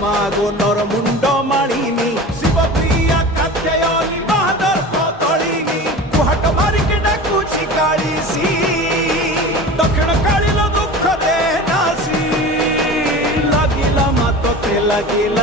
गोलर मुंड मालिनी शिवप्रिया कात्यायनी बहादुर पतलिनी कुहाट मारिके डाकुची काळीसी दक्षिण काळीलो दुःख दे नासी लागिला मातोते लागिला